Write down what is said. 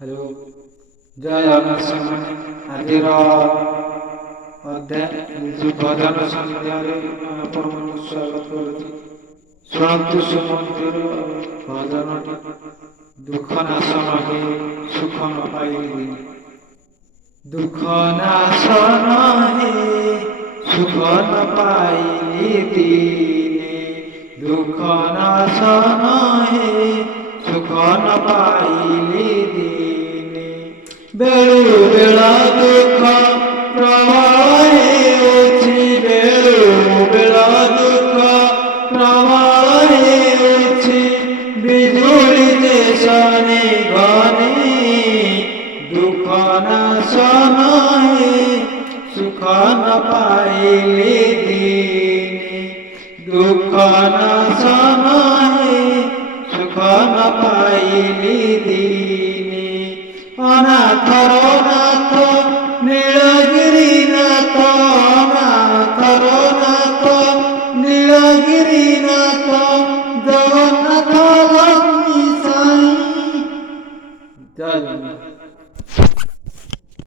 Hello ଜୟ ନରସିଂହ। ଆଜିର ଭଜନ ସନ୍ଧ୍ୟାରେ ଆପଣଙ୍କୁ ସ୍ୱାଗତ କରୁଛି। ଶୁଣନ୍ତୁ ସୁମନ୍ଦିର ଭଜନଟି। ଦୁଃଖ ନାଶନ ହେ ସୁଖ ନ ପାଇଲି ଦିନେ, ଦୁଃଖ ନାଶନ ହେ ସୁଖ ନ ପାଇଲି ଦିନେ, ଦୁଃଖ ନାଶନ ହେ ସୁଖ ନ ପାଇଲି ଦିନେ। ବେଳୁ ବେଳ ଦୁଃଖ ପ୍ରବଳ ହେଉଛି, ବେଳୁ ବେଳ ଦୁଃଖ ପ୍ରବଳ ହେଉଛି, ବିଜୁଳି ଦେଶରେ ଘରେ ଦୁଃଖ ନାଶନ ହେ ସୁଖ ନ ପାଇଲି ଦିନେ, ଦୁଃଖ ନାଶନ ହେ ସୁଖ ନ ପାଇଲି ଦିନେ। ଅନାଥର ନାଥ